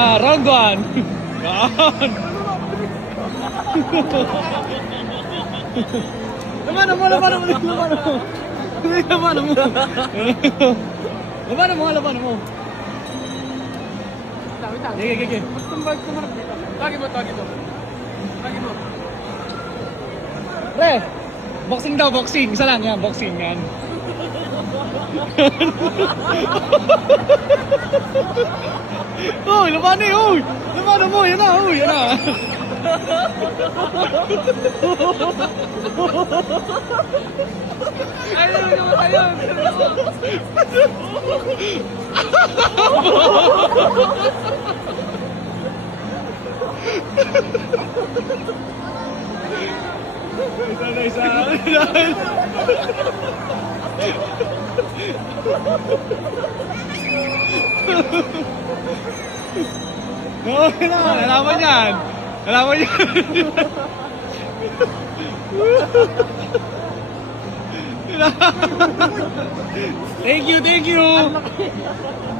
Round 1. Gaan. Laban mo. Laban mo. Sige. Tagi mo. Pre, boxing daw, boxing. Isa lang yan, boxing yan. Uy, laban eh, uy! Laban mo, yan na. Ay, nalagyan mo tayo. Isa. Okay na, alaman yan. Thank you.